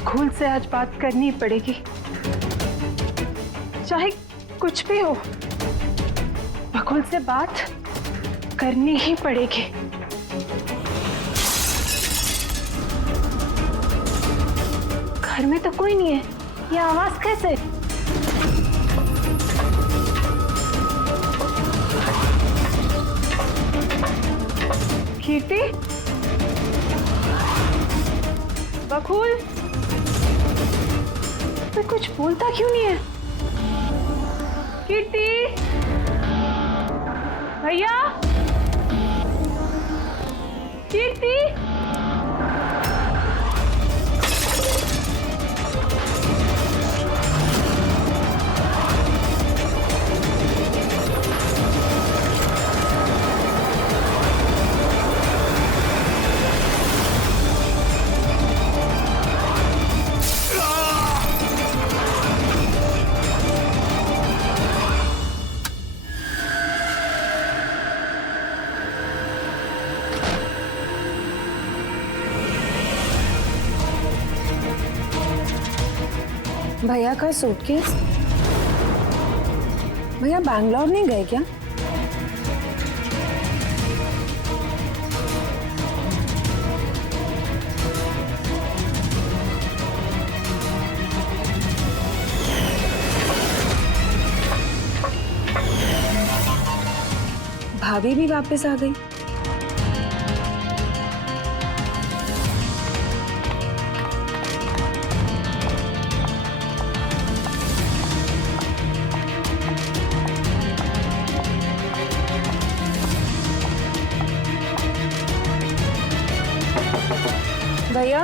बकुल से आज बात करनी पड़ेगी, चाहे कुछ भी हो, बकुल से बात करनी ही पड़ेगी। घर में तो कोई नहीं है, ये आवाज कैसे? कीर्ति, बकुल, तो कुछ बोलता क्यों नहीं है? कीर्ति, भैया, कीर्ति, भैया का सूटकेस? भैया बैंगलोर नहीं गए क्या? भाभी भी वापस आ गई। भैया,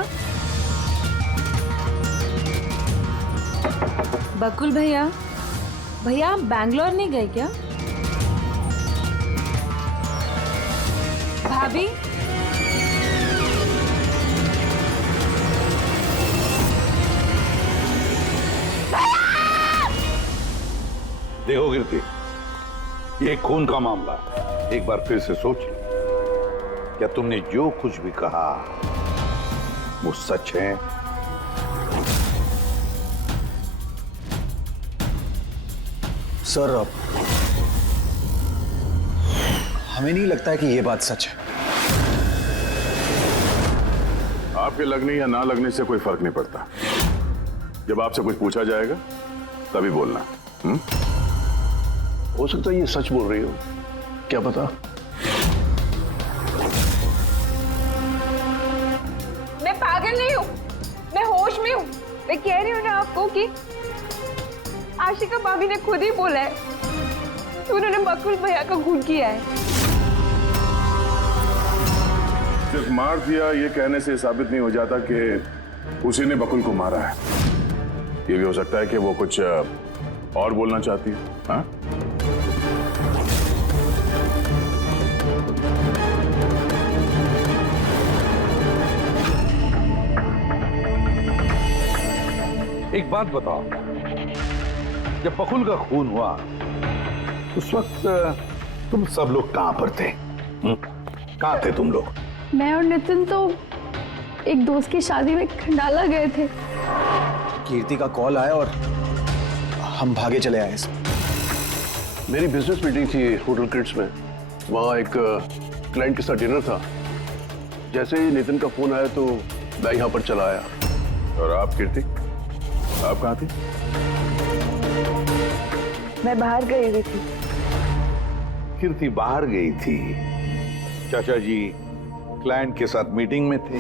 बकुल भैया, भैया आप बैंगलोर नहीं गए क्या? भाभी, देखो कीर्ति, ये खून का मामला है। एक बार फिर से सोच लो, क्या तुमने जो कुछ भी कहा वो सच है? सर, हमें नहीं लगता है कि ये बात सच है। आपके लगने या ना लगने से कोई फर्क नहीं पड़ता। जब आपसे कुछ पूछा जाएगा तभी बोलना। हो सकता है ये सच बोल रही हो, क्या पता। मैं पागल नहीं हूँ, मैं होश में हूँ। मैं कह रही हूँ ना आपको कि आशिका भाभी ने खुद ही बोला है कि उन्होंने बकुल भैया का खून किया है। सिर्फ मार दिया ये कहने से साबित नहीं हो जाता कि उसी ने बकुल को मारा है। ये भी हो सकता है कि वो कुछ और बोलना चाहती है। हाँ? एक बात बताओ, जब बकुल का खून हुआ उस वक्त तुम सब लोग कहां पर थे? कहां थे तुम लोग? मैं और नितिन तो एक दोस्त की शादी में खंडाला गए थे। कीर्ति का कॉल आया और हम भागे चले आए। मेरी बिजनेस मीटिंग थी होटल किड्स में, वहाँ एक क्लाइंट के साथ डिनर था। जैसे ही नितिन का फोन आया तो मैं यहाँ पर चला आया। और आप कीर्ति, आप कहाँ थी? मैं बाहर गई हुई थी। कीर्ति बाहर गई थी, चाचा जी क्लाइंट के साथ मीटिंग में थे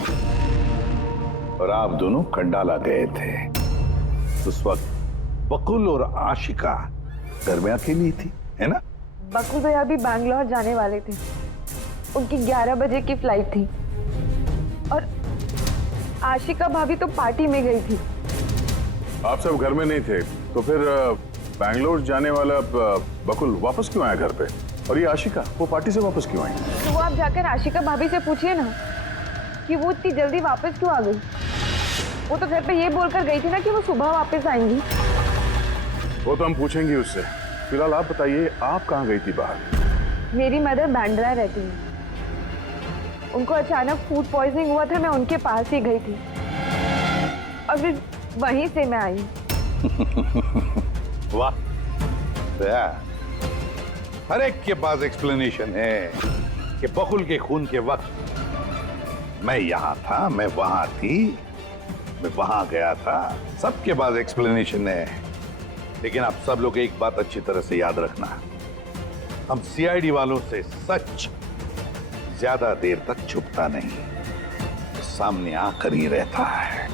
और आप दोनों खंडाला गए थे। उस वक्त बकुल और आशिका घर में अकेली थी, है ना? बकुल भैया भी बैंगलोर जाने वाले थे, उनकी 11 बजे की फ्लाइट थी और आशिका भाभी तो पार्टी में गई थी। आप सब घर में नहीं थे तो फिर बैंगलोर जाने वाला बकुल वापस क्यों आया घर पे? और ये आशिका, वो पार्टी से वापस क्यों आई? तो वो आप जाकर आशिका भाभी से पूछिए ना कि वो इतनी जल्दी वापस क्यों आ गई। वो तो घर पे ये बोलकर गई थी ना कि वो सुबह वापस आएंगी। वो तो हम पूछेंगे उससे। फिलहाल आप बताइए, आप कहाँ गई थी बाहर? मेरी मदर बांद्रा रहती है, उनको अचानक फूड पॉइजनिंग हुआ था, मैं उनके पास ही गई थी। और और फिर वहीं से मैं आई। वाह, हर एक के पास एक्सप्लेनेशन है कि बकुल के खून के वक्त मैं यहां था, मैं वहां थी, मैं वहां गया था। सबके पास एक्सप्लेनेशन है, लेकिन आप सब लोग एक बात अच्छी तरह से याद रखना, हम सीआईडी वालों से सच ज्यादा देर तक छुपता नहीं, सामने आकर ही रहता है।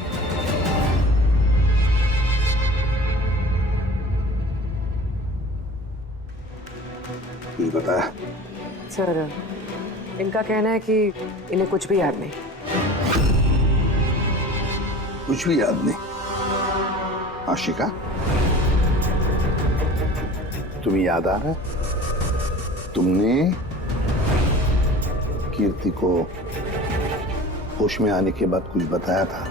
कुछ बताया? सर, इनका कहना है कि इन्हें कुछ भी याद नहीं। कुछ भी याद नहीं? आशिका, तुम्हें याद आ रहा है तुमने कीर्ति को होश में आने के बाद कुछ बताया था?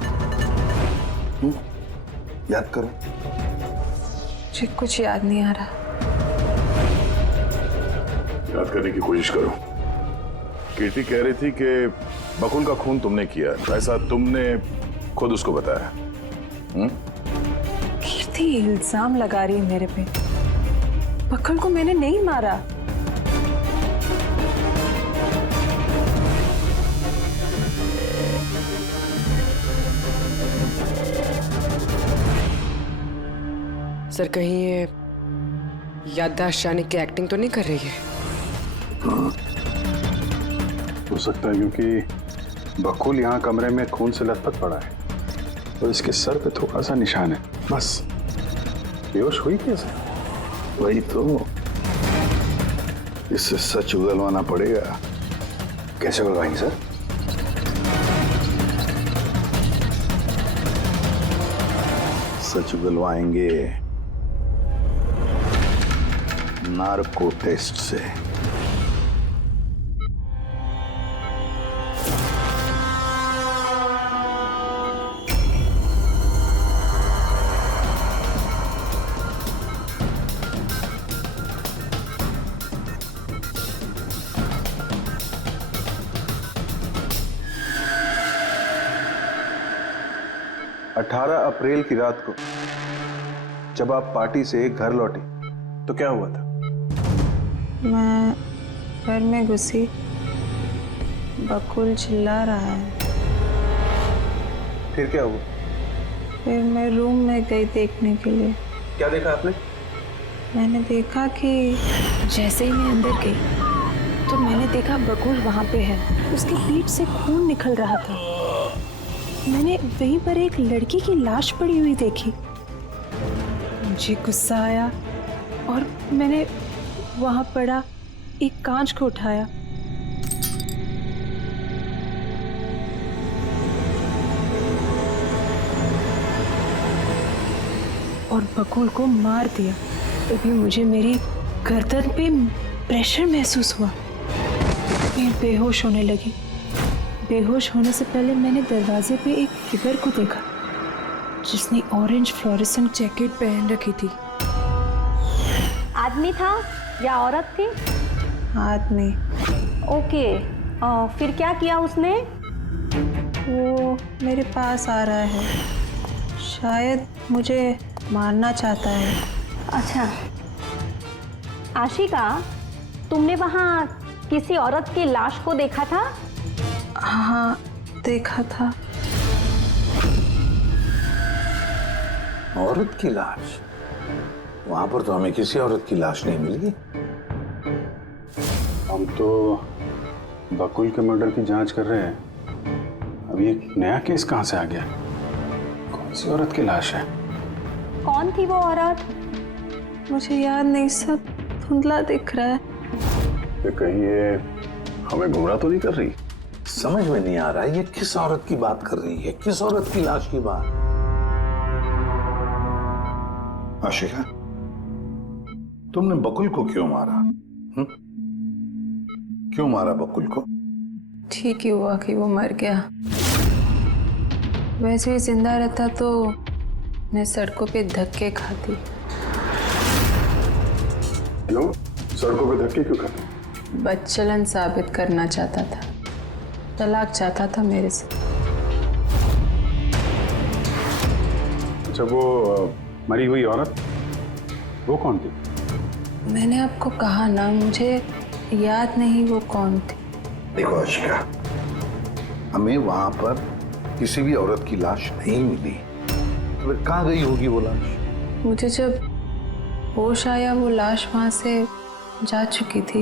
याद करो। मुझे कुछ याद नहीं आ रहा। याद करने की कोशिश करो। कीर्ति कह रही थी कि बकुल का खून तुमने किया, ऐसा तुमने खुद उसको बताया। कीर्ति इल्जाम लगा रही है मेरे पे। बकुल को मैंने नहीं मारा। सर, कहीं ये याददाश्त जाने की एक्टिंग तो नहीं कर रही है? हो सकता है, क्योंकि बकुल यहाँ कमरे में खून से लथपथ पड़ा है और इसके सर पे थोड़ा सा निशान है, बस। बेहोश हुई कैसे? वही तो, इससे सच उगलवाना पड़ेगा। कैसे उगलवाएंगे सर? सच उगलवाएंगे नार्को टेस्ट से। अप्रैल की रात को जब आप पार्टी से घर लौटी तो क्या हुआ था? मैं घर में घुसी, बकुल चिल्ला रहा है। फिर क्या हुआ? फिर मैं रूम में गई देखने के लिए। क्या देखा आपने? मैंने देखा कि जैसे ही मैं अंदर गई तो मैंने देखा बकुल वहाँ पे है। उसके पीठ से खून निकल रहा था। मैंने वहीं पर एक लड़की की लाश पड़ी हुई देखी। मुझे गुस्सा आया और मैंने वहाँ पड़ा एक कांच को उठाया। और बकुल को मार दिया। तभी मुझे मेरी गर्दन पे प्रेशर महसूस हुआ। मैं बेहोश होने लगी। बेहोश होने से पहले मैंने दरवाजे पे एक फिगर को देखा जिसने ऑरेंज फ्लोरेसेंट जैकेट पहन रखी थी। आदमी था या औरत थी? आदमी। ओके, फिर क्या किया उसने? वो मेरे पास आ रहा है, शायद मुझे मारना चाहता है। अच्छा आशिका, तुमने वहाँ किसी औरत की लाश को देखा था? हाँ, देखा था। औरत की लाश? वहां पर तो हमें किसी औरत की लाश नहीं मिली। हम तो बकुल के मर्डर की जांच कर रहे हैं। अब ये नया केस कहाँ से आ गया? कौन सी औरत की लाश है? कौन थी वो औरत? मुझे याद नहीं, सब धुंधला दिख रहा है। कि कहीं ये हमें गुमराह तो नहीं कर रही? समझ में नहीं आ रहा है ये किस औरत की बात कर रही है, किस औरत की लाश की बात? आशिका, तुमने बकुल को क्यों मारा? क्यों मारा बकुल को? ठीक ही हुआ कि वो मर गया। वैसे ही जिंदा रहता तो मैं सड़कों पे धक्के खाती। क्यों? सड़कों पे धक्के क्यों खाते? बदचलन साबित करना चाहता था, तलाक चाहता था मेरे से। अच्छा वो मरी हुई औरत वो कौन थी? मैंने आपको कहा ना, मुझे याद नहीं वो कौन थी। देखो आशिका, हमें वहां पर किसी भी औरत की लाश नहीं मिली, तो फिर कहाँ गई होगी वो लाश? मुझे जब होश आया वो लाश वहां से जा चुकी थी।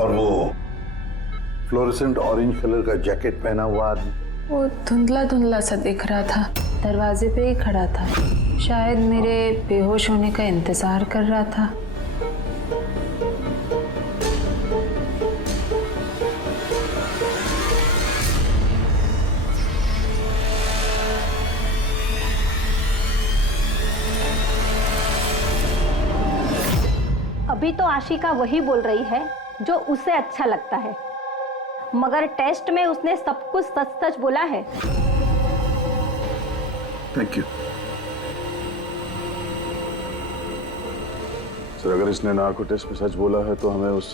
और वो फ्लोरेसेंट ऑरेंज कलर का जैकेट पहना हुआ आदमी? वो धुंधला धुंधला सा दिख रहा था, दरवाजे पे ही खड़ा था, शायद मेरे बेहोश होने का इंतजार कर रहा था। अभी तो आशिका वही बोल रही है जो उसे अच्छा लगता है, मगर टेस्ट में उसने सब कुछ सच सच बोला है। Thank you sir. अगर इसने नार्को टेस्ट में सच बोला है तो हमें उस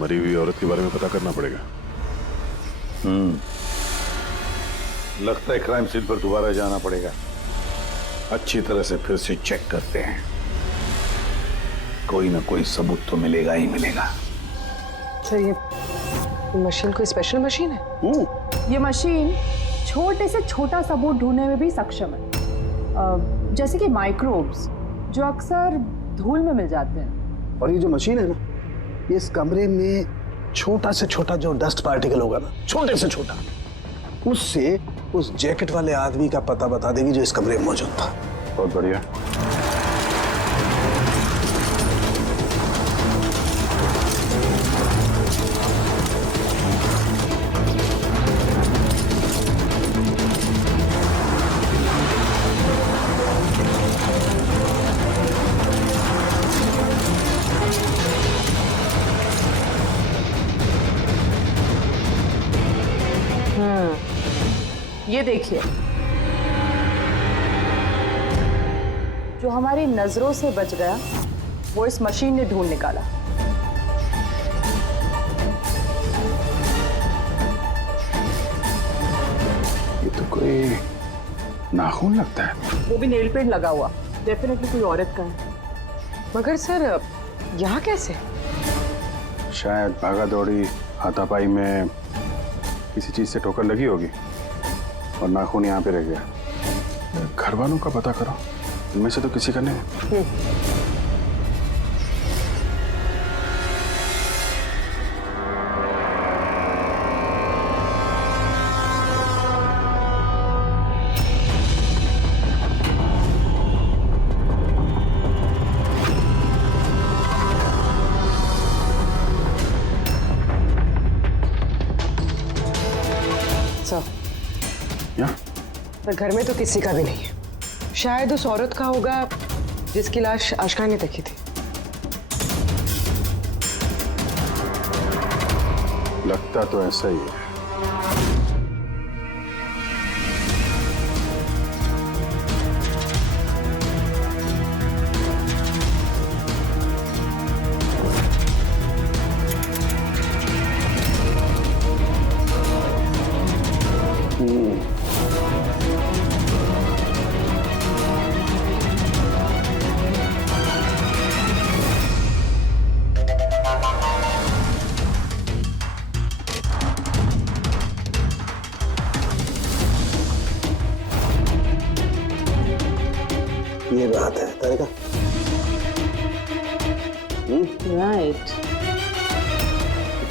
मरी हुई औरत के बारे में पता करना पड़ेगा। लगता है क्राइम सीन पर दोबारा जाना पड़ेगा। अच्छी तरह से फिर से चेक करते हैं, कोई ना कोई सबूत तो मिलेगा ही मिलेगा। सर ये मशीन कोई स्पेशल मशीन है? ये मशीन छोटे से छोटा सबूत ढूंढने में भी सक्षम है, जैसे कि माइक्रोब्स जो अक्सर धूल में मिल जाते हैं। और ये जो मशीन है ना, ये इस कमरे में छोटा से छोटा जो डस्ट पार्टिकल होगा ना, छोटे से छोटा, उससे उस जैकेट वाले आदमी का पता बता देगी जो इस कमरे में मौजूद था। बहुत बढ़िया। ये देखिए, जो हमारी नजरों से बच गया वो इस मशीन ने ढूंढ निकाला। ये तो कोई नाखून लगता है। वो भी नेल पेंट लगा हुआ, डेफिनेटली कोई औरत का है। मगर सर यहाँ कैसे? शायद भागा दौड़ी हाथापाई में किसी चीज से ठोकर लगी होगी और नाखून यहाँ पे रह गया। घर वालों का पता करो, इनमें से तो किसी का नहीं। पर घर में तो किसी का भी नहीं है। शायद उस औरत का होगा जिसकी लाश आशिका ने देखी थी। लगता तो ऐसा ही है। ये बात है तरीका। राइट।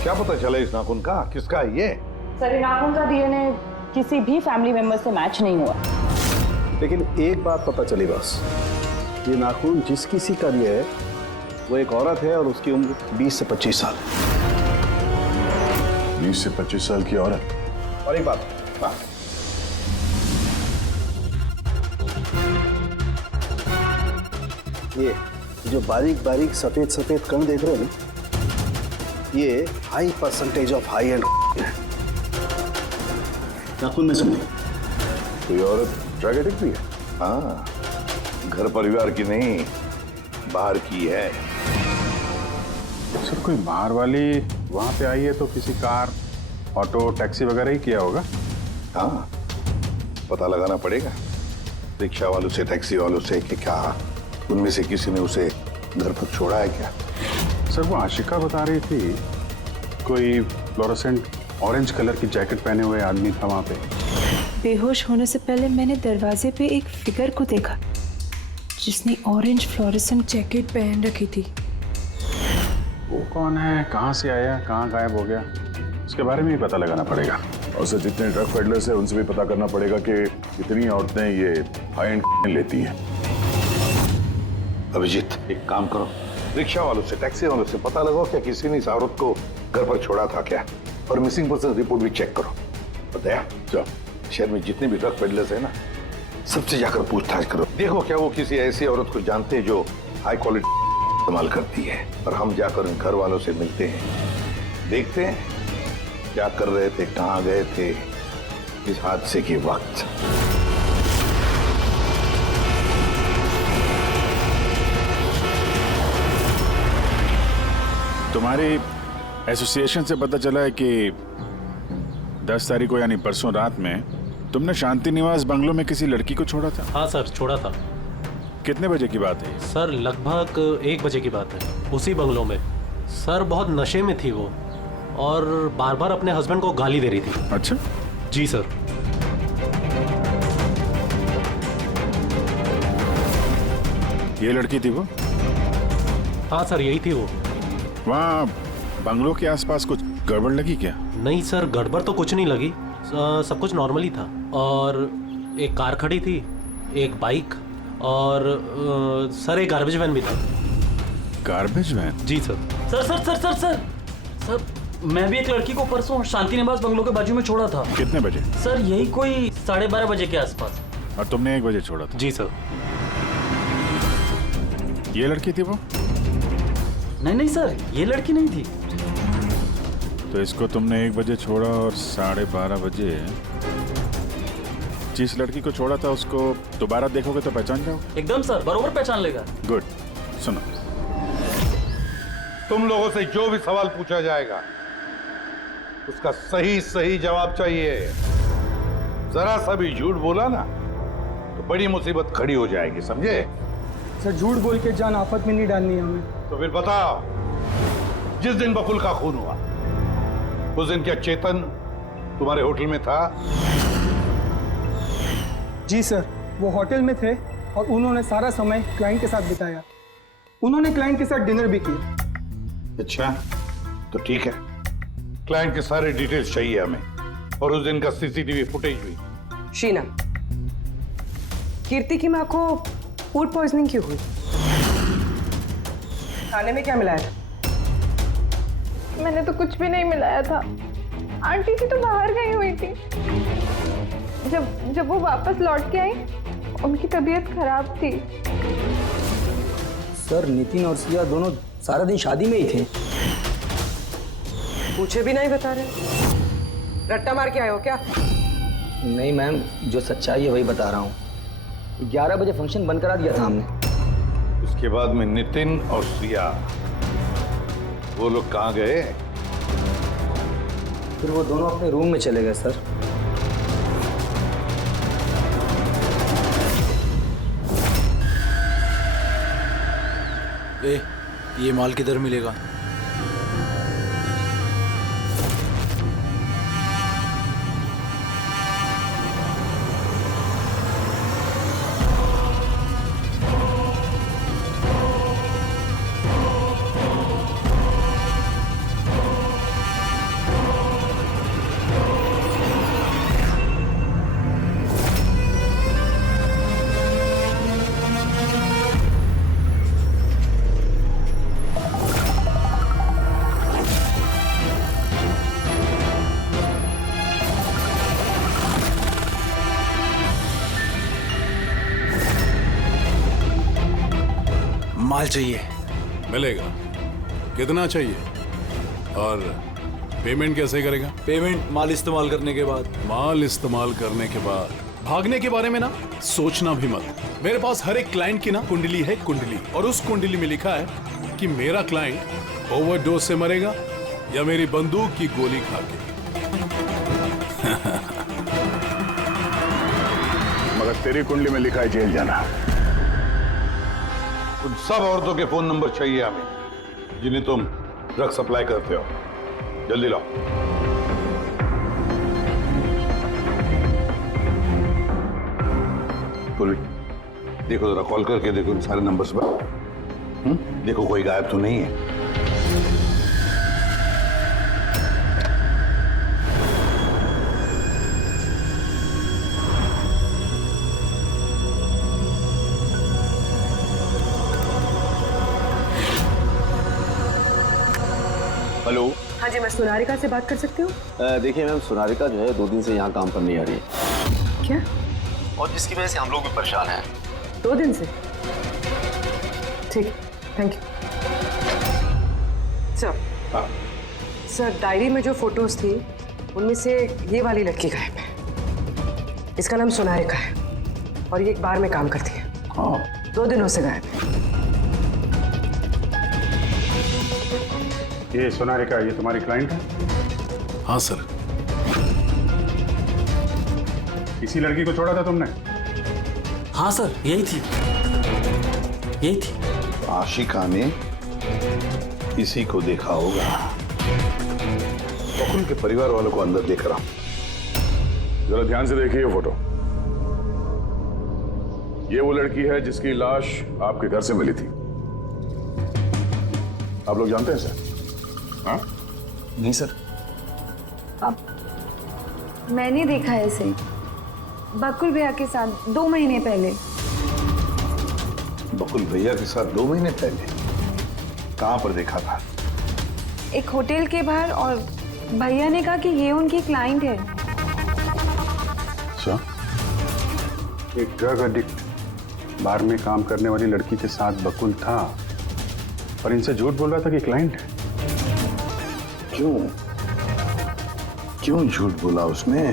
क्या पता चला इस नाखून का किसका है ये? सर, ये नाखून का डीएनए किसी भी फैमिली मेंबर से मैच नहीं हुआ। लेकिन एक बात पता चली बस, ये नाखून जिस किसी का भी है वो एक औरत है और उसकी उम्र 20 से 25 साल है। 20 से 25 साल की औरत। और एक बात, ये जो बारीक बारीक सफेद सफेद कण देख रहे हो ना, ये high percentage of high and है। नाखून में सुनिए, कोई औरत ड्रग एडिक्ट भी है? हाँ, घर परिवार की नहीं, बाहर की है। सर कोई बाहर वाली वहां पे आई है तो किसी कार, ऑटो, टैक्सी वगैरह ही किया होगा। हाँ, पता लगाना पड़ेगा रिक्शा वालों से, टैक्सी वालों से कि क्या उनमें से किसी ने उसे घर पर छोड़ा है क्या। सर वो आशिका बता रही थी कोई फ्लोरोसेंट ऑरेंज कलर की जैकेट पहने हुए आदमी था वहां पे। बेहोश होने से पहले मैंने दरवाजे पे एक फिगर को देखा जिसने ऑरेंज फ्लोरेसेंट जैकेट पहन रखी थी। वो कौन है, कहाँ से आया, कहाँ गायब हो गया, उसके बारे में भी पता लगाना पड़ेगा। और सर जितने ड्रग पेडलर्स हैं उनसे भी पता करना पड़ेगा कि कितनी औरतें ये हाई एंड लेती हैं। अभिजीत एक काम करो, रिक्शा वालों से, टैक्सी वालों से पता लगाओ क्या किसी ने इस औरत को घर पर छोड़ा था क्या, और मिसिंग पर्सन रिपोर्ट भी चेक करो। बताया जाओ शहर में जितने भी ड्रग पेडलर्स हैं ना, सबसे जाकर पूछताछ करो, देखो क्या वो किसी ऐसी औरत को जानते हैं जो हाई क्वालिटी इस्तेमाल करती है, और हम जाकर उन घर वालों से मिलते हैं, देखते हैं क्या कर रहे थे, कहाँ गए थे इस हादसे के वक्त। तुम्हारी एसोसिएशन से पता चला है कि 10 तारीख को यानी परसों रात में तुमने शांति निवास बंगलों में किसी लड़की को छोड़ा था। हाँ सर, छोड़ा था। कितने बजे की बात है? सर लगभग 1 बजे की बात है, उसी बंगलों में। सर बहुत नशे में थी वो और बार बार अपने हस्बैंड को गाली दे रही थी। अच्छा जी सर। ये लड़की थी वो? हाँ सर यही थी वो। वहाँ बंगलों के आसपास कुछ गड़बड़ लगी क्या? नहीं सर, गड़बड़ तो कुछ नहीं लगी, सब कुछ नॉर्मल ही था। और एक कार खड़ी थी, एक बाइक और सर एक गार्बेज वैन भी था। Garbage van? जी sir. Sir sir sir sir sir sir मैं भी एक लड़की को परसों शांति निवास बंगलों के बाजू में छोड़ा था। कितने बजे? सर यही कोई 12:30 बजे के आसपास। और तुमने 1 बजे छोड़ा था? जी सर। ये लड़की थी वो? नहीं नहीं सर, ये लड़की नहीं थी। तो इसको तुमने 1 बजे छोड़ा और 12:30 बजे जिस लड़की को छोड़ा था उसको दोबारा देखोगे तो पहचान जाओ? एकदम सर, बरोबर पहचान लेगा। गुड। सुनो, तुम लोगों से जो भी सवाल पूछा जाएगा उसका सही सही जवाब चाहिए। जरा सा भी झूठ बोला ना तो बड़ी मुसीबत खड़ी हो जाएगी, समझे? सर झूठ बोल के जान आफत में नहीं डालनी है हमें। तो फिर बताओ, जिस दिन बकुल का खून हुआ उस दिन क्या चेतन तुम्हारे होटल में था? जी सर, वो होटल में थे और उन्होंने सारा समय क्लाइंट के साथ बिताया। उन्होंने क्लाइंट के साथ डिनर भी किया। अच्छा, तो ठीक है, क्लाइंट के सारे डिटेल्स चाहिए हमें, और उस दिन का सीसीटीवी फुटेज भी। शीना, कीर्ति की माँ को फूड पॉइजनिंग क्यों हुई? खाने में क्या मिलाया था? मैंने तो कुछ भी नहीं मिलाया था। आंटी जी तो बाहर गई हुई थी। जब वो वापस लौट के आई उनकी तबीयत खराब थी। सर नितिन और सिया दोनों सारा दिन शादी में ही थे। पूछे भी नहीं बता रहे। रट्टा मार के आए हो क्या? नहीं मैम, जो सच्चाई है वही बता रहा हूँ। 11 बजे फंक्शन बंद करा दिया था हमने। उसके बाद में नितिन और सिया वो लोग कहाँ गए? फिर वो दोनों अपने रूम में चले गए सर। ये माल किधर मिलेगा? माल चाहिए। मिलेगा। कितना चाहिए और पेमेंट कैसे करेगा? पेमेंट माल इस्तेमाल करने के बाद। माल इस्तेमाल करने के बाद? भागने के बारे में ना सोचना भी मत। मेरे पास हर एक क्लाइंट की ना कुंडली है, कुंडली, और उस कुंडली में लिखा है कि मेरा क्लाइंट ओवरडोज से मरेगा या मेरी बंदूक की गोली खा के। अगर तेरी कुंडली में लिखा है जेल जाना, उन सब औरतों के फोन नंबर चाहिए हमें जिन्हें तुम ड्रग सप्लाई करते हो। जल्दी लाओ। बोल, देखो जरा कॉल करके देखो इन सारे नंबर्स पर। देखो कोई गायब तो नहीं है। हेलो। हाँ जी, मैं सोनारिका से बात कर सकती हूँ? देखिए मैम, सोनारिका जो है 2 दिन से यहाँ काम पर नहीं आ रही है। क्या? और जिसकी वजह से हम लोग भी परेशान हैं। 2 दिन से? ठीक, thank you. Sir, sir diary में जो फोटोज थी उनमें से ये वाली लड़की गायब है। इसका नाम सोनारिका है और ये एक बार में काम करती है। 2 दिनों से गायब है। ये सोनारिका, ये तुम्हारी क्लाइंट है? हाँ सर। इसी लड़की को छोड़ा था तुमने? हाँ सर, यही थी, यही थी। आशिका ने इसी को देखा होगा। बकुल के परिवार वालों को अंदर देख रहा हूं। जरा ध्यान से देखिए ये फोटो। ये वो लड़की है जिसकी लाश आपके घर से मिली थी। आप लोग जानते हैं सर? हाँ? नहीं सर। अब मैंने देखा है इसे बकुल भैया के साथ 2 महीने पहले। बकुल भैया के साथ 2 महीने पहले? कहां पर देखा था? एक होटल के बाहर, और भैया ने कहा कि ये उनकी क्लाइंट है। अच्छा, एक ड्रग एडिक्ट बार में काम करने वाली लड़की के साथ बकुल था और इनसे झूठ बोल रहा था कि क्लाइंट है। क्यों झूठ बोला उसने?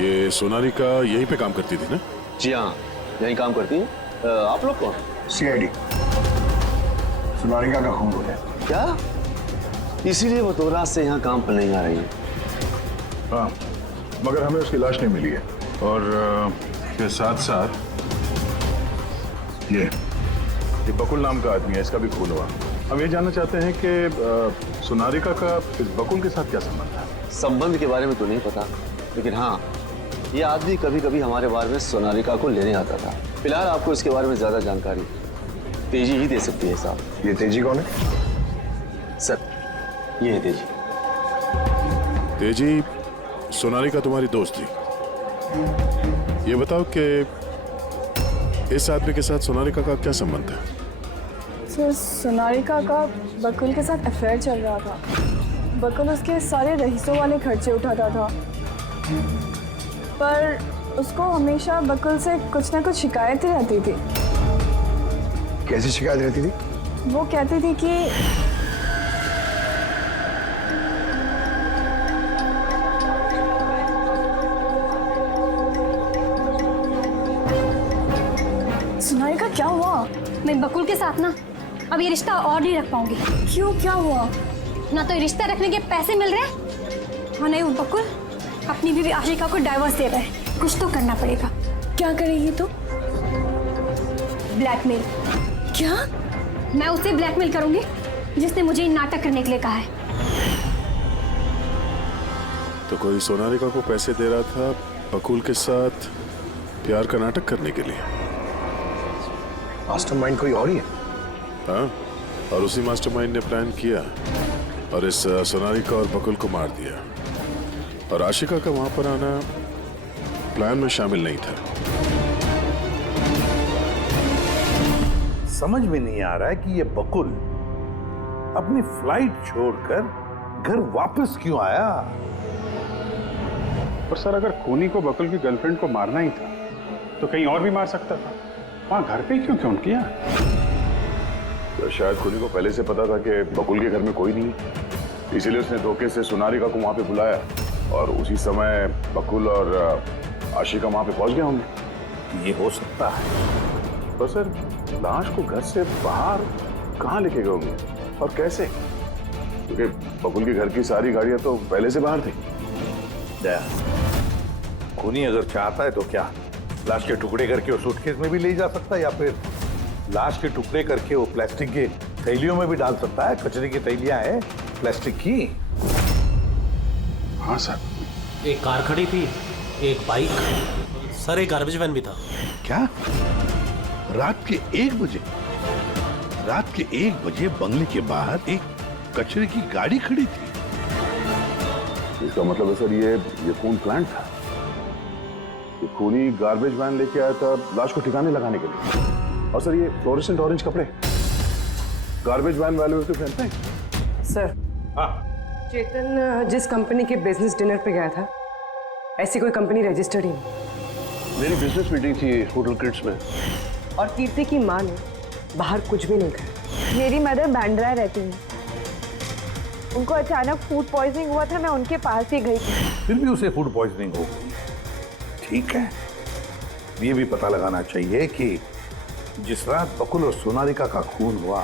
ये सोनारिका यहीं पे काम करती थी ना? जी हाँ, यहीं काम करती है। आप लोग कौन? सीआईडी। सोनारिका का खून हो गया। क्या? इसीलिए वो 2 रात से यहाँ काम पर नहीं आ रही है। हाँ, मगर हमें उसकी लाश नहीं मिली है। और इसके साथ साथ ये बकुल नाम का आदमी है, इसका भी खून हुआ। हम ये जानना चाहते हैं कि सोनारिका का इस बकुल के साथ क्या संबंध है? संबंध के बारे में तो नहीं पता, लेकिन हाँ, ये आदमी कभी कभी हमारे बारे में सोनारिका को लेने आता था। फिलहाल आपको इसके बारे में ज्यादा जानकारी तेजी ही दे सकती है साहब। ये तेजी कौन है? सर, ये है तेजी। तेजी, सोनारिका तुम्हारी दोस्त थी। ये बताओ कि इस आदमी के साथ सोनारिका का क्या संबंध है? सर, सोनारिका का बकुल के साथ अफेयर चल रहा था। बकुल उसके सारे रईसों वाले खर्चे उठाता था, पर उसको हमेशा बकुल से कुछ ना कुछ शिकायतें रहती थी। कैसी शिकायत रहती थी? वो कहती थी कि सोनारिका, क्या हुआ? मैं बकुल के साथ ना अब ये रिश्ता और नहीं रख पाऊंगी। क्यों, क्या हुआ? ना तो ये रिश्ता रखने के पैसे मिल रहे हैं, और नहीं वो बकुल अपनी बीवी आशिका को डाइवोर्स दे रहा है। कुछ तो करना पड़ेगा। क्या करेगी तू? ब्लैकमेल। क्या? मैं उसे ब्लैकमेल करूंगी जिसने मुझे नाटक करने के लिए कहा है। तो कोई सोनारिका को पैसे दे रहा था बकुल के साथ प्यार का नाटक करने के लिए। मास्टरमाइंड कोई और ही है? हाँ, और उसी मास्टरमाइंड ने प्लान किया और इस सोनारिका और बकुल को मार दिया। और आशिका का वहां पर आना प्लान में शामिल नहीं था। समझ में नहीं आ रहा है कि ये बकुल अपनी फ्लाइट छोड़कर घर वापस क्यों आया। और सर, अगर खूनी को बकुल की गर्लफ्रेंड को मारना ही था तो कहीं और भी मार सकता था। वहाँ घर पे क्यों फोन किया? तो शायद खुदी को पहले से पता था कि बकुल के घर में कोई नहीं, इसीलिए उसने धोखे से सोनारिका को वहां पे बुलाया और उसी समय बकुल और आशिका वहां पे पहुंच गए होंगे। ये हो सकता है। तो सर लाश को घर से बाहर कहाँ लेके गए होंगे और कैसे? क्योंकि बकुल के घर की सारी गाड़ियां तो पहले से बाहर थी। दया, खूनी अगर चाहता है तो क्या लाश के टुकड़े करके वो सूटकेस में भी ले जा सकता है, या फिर लाश के टुकड़े करके वो प्लास्टिक के थैलियों में भी डाल सकता है। कचरे की थैलियां हैं प्लास्टिक की। हाँ सर। एक कार खड़ी थी, एक बाइक, सर एक गार्बेज वैन भी था। क्या? रात के 1 बजे? रात के 1 बजे बंगले के बाहर एक कचरे की गाड़ी खड़ी थी? इसका मतलब है सर ये खून प्लांट था। ये खूनी गार्बेज वैन लेके आया था लाश को ठिकाने लगाने के लिए। और सर ये फ्लोरेसेंट ऑरेंज कपड़े गार्बेज वैन वाले उसके पहनते हैं। सर, चेतन जिस कंपनी के बिजनेस डिनर पे गया था, ऐसी कोई कंपनी रजिस्टर्ड ही नहीं। मेरी बिजनेस मीटिंग थी होटल किड्स में। और कीर्ति की माँ ने बाहर कुछ भी नहीं खाया। मेरी मदर बांद्रा रहती है, उनको अचानक फूड पॉइजनिंग हुआ था, मैं उनके पास ही गई थी। फिर भी उसे फूड पॉइजनिंग हो गई। ठीक है, ये भी पता लगाना चाहिए कि जिस रात बकुल और सोनारिका का खून हुआ,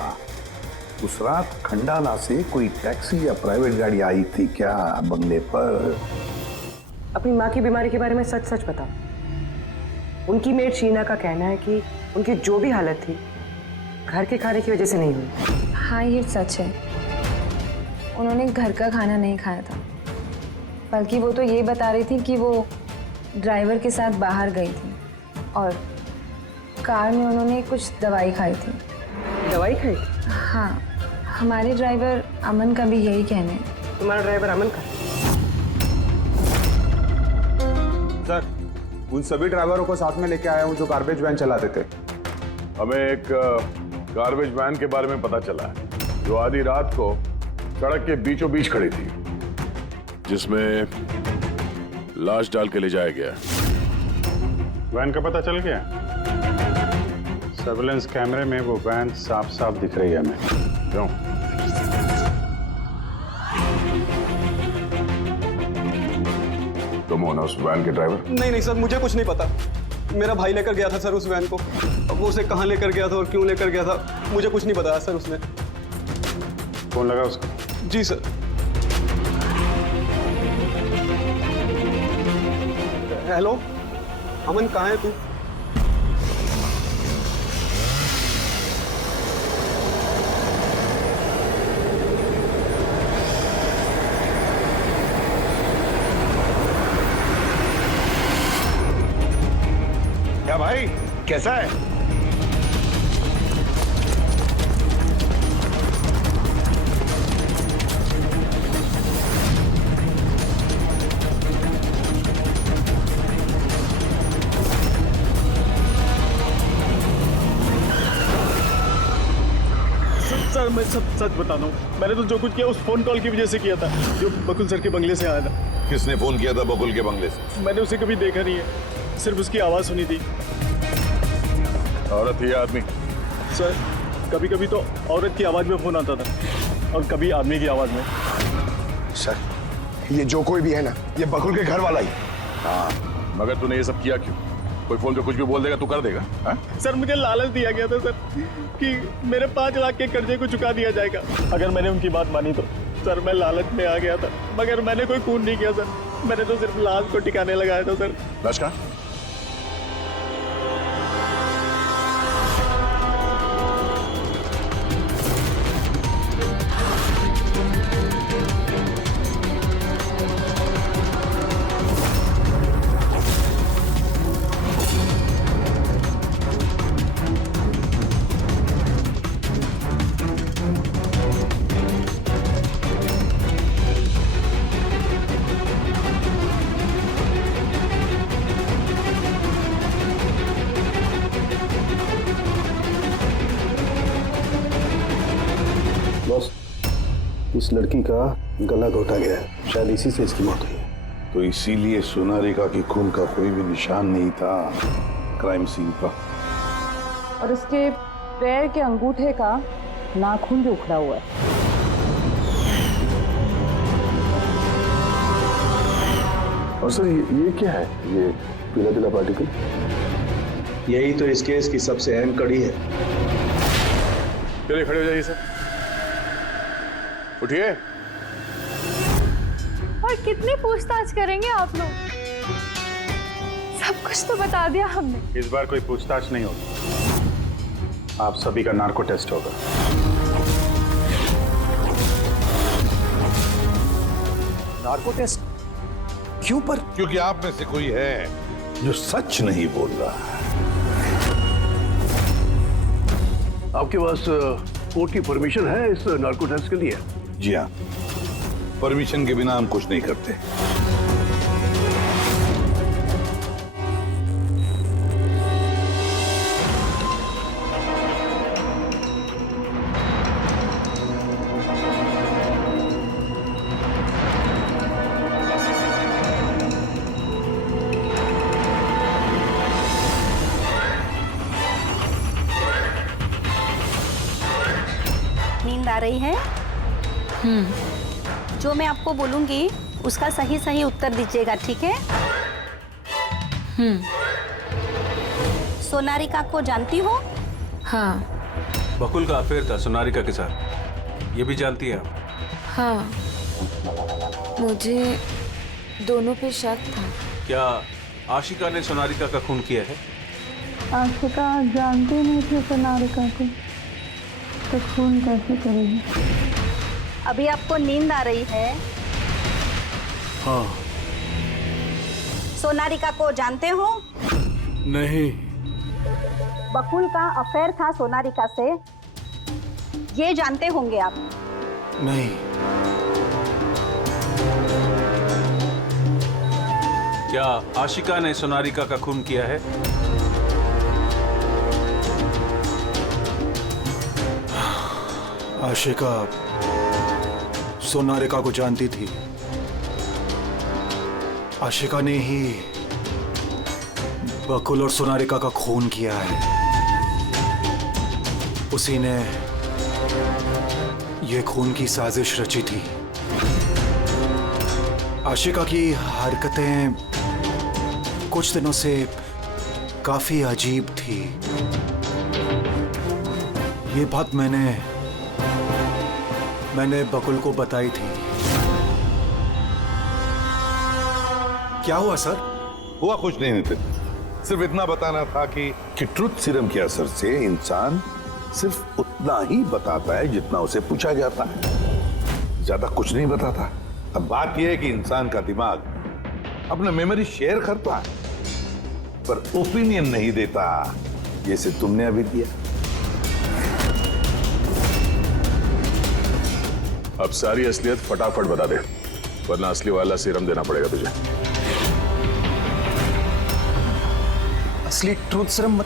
उस रात खंडाला से कोई टैक्सी या प्राइवेट गाड़ी आई थी क्या बंगले पर? अपनी माँ की बीमारी के बारे में सच सच बताओ। उनकी मेड शीना का कहना है कि उनकी जो भी हालत थी घर के खाने की वजह से नहीं हुई। हाँ, ये सच है। उन्होंने घर का खाना नहीं खाया था, बल्कि वो तो ये बता रही थी कि वो ड्राइवर के साथ बाहर गई थी और कार में उन्होंने कुछ दवाई खाई थी। दवाई खाई? हाँ, हमारे ड्राइवर अमन का भी यही कहना है। तुम्हारा ड्राइवर अमन का? सर, उन सभी ड्राइवरों को साथ में लेके आया हूँ जो गार्बेज वैन चलाते थे। हमें एक गार्बेज वैन के बारे में पता चला है जो आधी रात को सड़क के बीचों बीच खड़ी थी, जिसमें लाश डाल के ले जाया गया। वैन का पता चल गया? सर्विलेंस कैमरे में वो वैन साफ साफ दिख रही है हमें। क्यों? तुम हो ना उस वैन के ड्राइवर? नहीं सर, मुझे कुछ नहीं पता। मेरा भाई लेकर गया था सर उस वैन को। अब वो उसे कहाँ लेकर गया था और क्यों लेकर गया था, मुझे कुछ नहीं बताया सर उसने। फोन लगा उसका? जी सर। हेलो अमन, कहाँ है तू? क्या भाई, कैसा है? सर, मैं सच बता रहा हूँ। मैंने तो जो कुछ किया उस फोन कॉल की वजह से किया था, जो बकुल सर के बंगले से आया था। किसने फोन किया था बकुल के बंगले से? मैंने उसे कभी देखा नहीं है, सिर्फ उसकी आवाज सुनी थी। औरत ही आदमी? सर, कभी कभी तो औरत की आवाज में फोन आता था और कभी आदमी की आवाज में। सर, ये जो कोई भी है ना, ये बकुल के घर वाला ही। हाँ, मगर तूने ये सब किया क्यों? कोई फोन पे कुछ भी बोल देगा, तू कर देगा? हाँ? सर, मुझे लालच दिया गया था सर कि मेरे 5 लाख के कर्जे को चुका दिया जाएगा अगर मैंने उनकी बात मानी तो। सर, मैं लालच में आ गया था, मगर मैंने कोई खून नहीं किया सर। मैंने तो सिर्फ लाश को ठिकाने लगाया था सर। लाश कहाँ? बॉस, इस लड़की का गला घोटा गया है, शायद इसी से इसकी मौत हुई है। तो इसीलिए सोनारिका की खून का कोई भी निशान नहीं था क्राइम सीन पर। और उसके पैर के अंगूठे का नाखून भी उखड़ा हुआ है। और सर ये क्या है, ये पीला पीला पार्टिकल? यही तो इस केस की सबसे अहम कड़ी है। चलिए खड़े हो जाइए सर, उठिए। और कितनी पूछताछ करेंगे आप लोग? सब कुछ तो बता दिया हमने। इस बार कोई पूछताछ नहीं होगी, आप सभी का नार्को टेस्ट होगा। नार्को टेस्ट क्यों पर? क्योंकि आप में से कोई है जो सच नहीं बोल रहा। आपके पास कोर्ट की परमिशन है इस नार्को टेस्ट के लिए? जी हाँ, परमिशन के बिना हम कुछ नहीं करते। नींद आ रही है? जो मैं आपको बोलूंगी उसका सही सही उत्तर दीजिएगा, ठीक है? सोनारिका को जानती हो? हाँ। बकुल का अफेयर था सोनारिका के साथ, ये भी जानती है आप? हाँ, मुझे दोनों पे शक था। क्या आशिका ने सोनारिका का खून किया है? आशिका जानते नहीं थे सोनारिका को, तो खून कैसे करेगी? अभी आपको नींद आ रही है? हाँ। सोनारिका को जानते हो? नहीं। बकुल का अफेयर था सोनारिका से, ये जानते होंगे आप? नहीं। क्या आशिका ने सोनारिका का खून किया है? आशिका सोनारिका को जानती थी। आशिका ने ही बकुल और सोनारिका का खून किया है। उसी ने यह खून की साजिश रची थी। आशिका की हरकतें कुछ दिनों से काफी अजीब थी। ये बात मैंने बकुल को बताई थी। क्या हुआ सर? हुआ कुछ नहीं नितिन, सिर्फ इतना बताना था कि ट्रुथ सीरम के असर से इंसान सिर्फ उतना ही बताता है जितना उसे पूछा जाता है, ज्यादा कुछ नहीं बताता। अब बात यह है कि इंसान का दिमाग अपना मेमोरी शेयर करता है पर ओपिनियन नहीं देता, जैसे तुमने अभी दिया। अब सारी असलियत फटाफट बता दे, वरना असली वाला सीरम देना पड़ेगा तुझे। असली ट्रूथ सीरम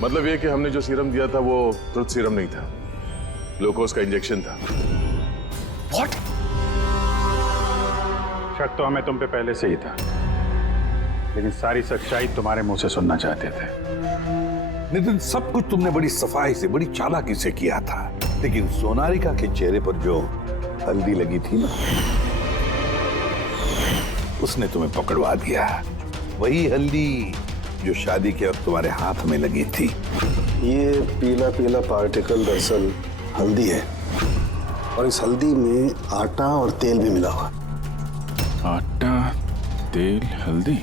मतलब ये कि हमने जो सीरम दिया था वो ट्रूथ सीरम नहीं था, ग्लूकोज का इंजेक्शन था। व्हाट? शक तो हमें तुम पे पहले से ही था, लेकिन सारी सच्चाई तुम्हारे मुंह से सुनना चाहते थे। नितिन, सब कुछ तुमने बड़ी सफाई से, बड़ी चालाकी से किया था, लेकिन सोनारिका के चेहरे पर जो हल्दी लगी थी ना, उसने तुम्हें पकड़वा दिया। वही हल्दी जो शादी के वक्त तुम्हारे हाथ में लगी थी। ये पीला पीला पार्टिकल दरअसल हल्दी है, और इस हल्दी में आटा और तेल भी मिला हुआ। आटा, तेल, हल्दी।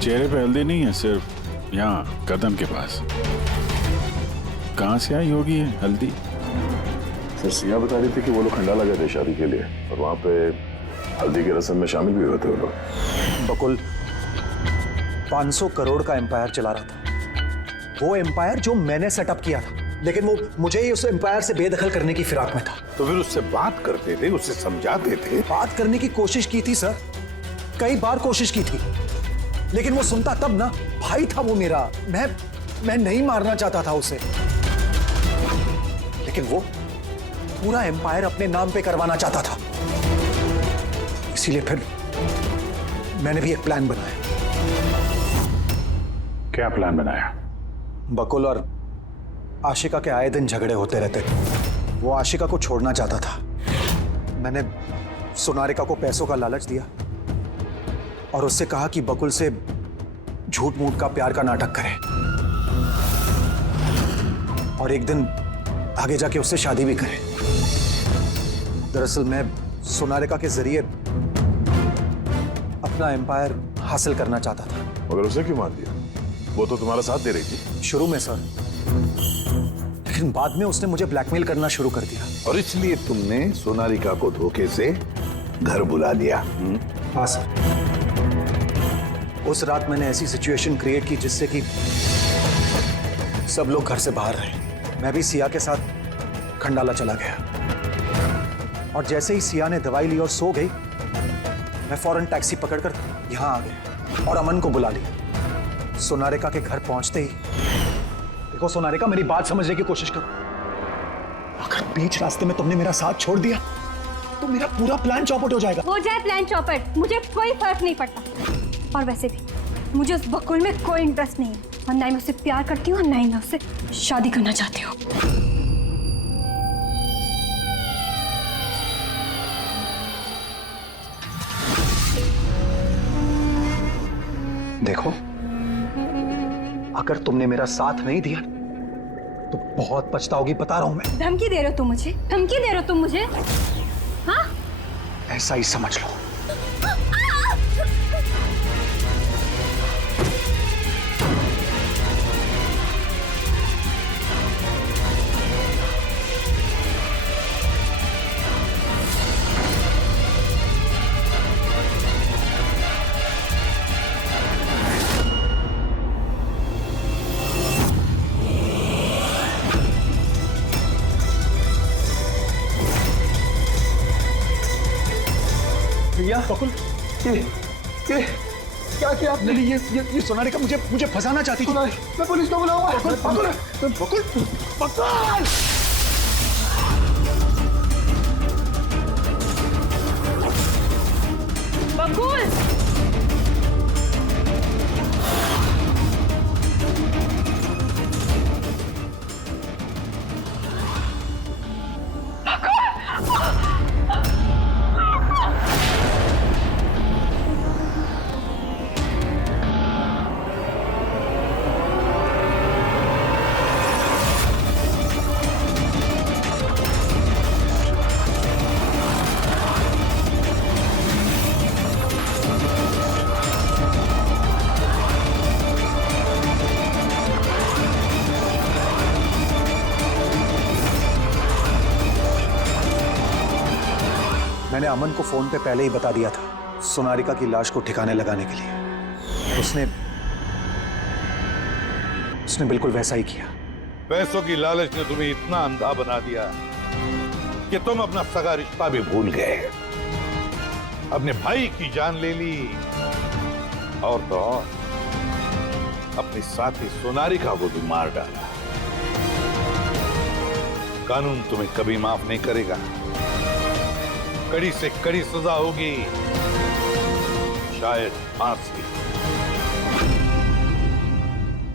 चेहरे पे हल्दी नहीं है, सिर्फ यहाँ कदम के पास। कहाँ से आई होगी ये हल्दी? सर सिया बता रही थी कि वो लोग खंडाला गए थे शादी के लिए, और वहाँ पे हल्दी की रस्म में शामिल भी हुए थे वो लोग। बकुल 500 करोड़ का एम्पायर चला रहा था, वो एम्पायर जो मैंने सेटअप किया था, लेकिन वो मुझे ही उस एम्पायर से बेदखल करने की फिराक में था। तो फिर उससे बात करते थे, उससे समझाते थे। बात करने की कोशिश की थी सर, कई बार कोशिश की थी, लेकिन वो सुनता तब ना। भाई था वो मेरा, मैं नहीं मारना चाहता था उसे, लेकिन वो पूरा एम्पायर अपने नाम पे करवाना चाहता था। इसीलिए फिर मैंने भी एक प्लान बनाया। क्या प्लान बनाया? बकुल और आशिका के आए दिन झगड़े होते रहते थे। वो आशिका को छोड़ना चाहता था। मैंने सोनारिका को पैसों का लालच दिया और उससे कहा कि बकुल से झूठ मूठ का प्यार का नाटक करे और एक दिन आगे जाके उससे शादी भी करे। दरअसल मैं सोनारिका के जरिए अपना एम्पायर हासिल करना चाहता था। मगर उसे क्यों मार दिया? वो तो तुम्हारा साथ दे रही थी। शुरू में सर, लेकिन बाद में उसने मुझे ब्लैकमेल करना शुरू कर दिया। और इसलिए तुमने सोनारिका को धोखे से घर बुला लिया? हाँ सर। उस रात मैंने ऐसी सिचुएशन क्रिएट की जिससे कि सब लोग घर से बाहर रहे। मैं भी सिया के साथ खंडाला चला गया और जैसे ही सिया ने दवाई ली और सो गई, मैं फौरन टैक्सी पकड़कर यहां आ गया और अमन को बुला लिया। सोनारिका के घर पहुंचते ही, देखो सोनारिका, मेरी बात समझने की कोशिश करो। अगर बीच रास्ते में तुमने मेरा साथ छोड़ दिया तो मेरा पूरा प्लान चौपट हो जाएगा। हो जाए प्लान चौपट, मुझे कोई फर्क नहीं पड़ता। और वैसे भी मुझे उस बकुल में कोई इंटरेस्ट नहीं है और ना ही मैं उससे प्यार करती हूँ और ना ही मैं उससे शादी करना चाहती हूँ। देखो, अगर तुमने मेरा साथ नहीं दिया तो बहुत पछताओगी, बता रहा हूं मैं। धमकी दे रहे हो तुम मुझे? धमकी दे रहे हो तुम मुझे? हाँ? ऐसा ही समझ लो। भैया, बकुल, ये क्या किया आपने? ये सोनारिका मुझे फंसाना चाहती थी। मैं पुलिस को बुलाऊंगा। बकुल, बकुल, बकुल। बकुल! मैंने अमन को फोन पे पहले ही बता दिया था सोनारिका की लाश को ठिकाने लगाने के लिए। उसने बिल्कुल वैसा ही किया। पैसों की लालच ने तुम्हें इतना अंधा बना दिया कि तुम अपना सगा रिश्ता भी भूल गए, अपने भाई की जान ले ली और तो और अपनी साथी सोनारिका को भी मार डाला। कानून तुम्हें कभी माफ नहीं करेगा। कड़ी से कड़ी सजा होगी, शायद फांसी।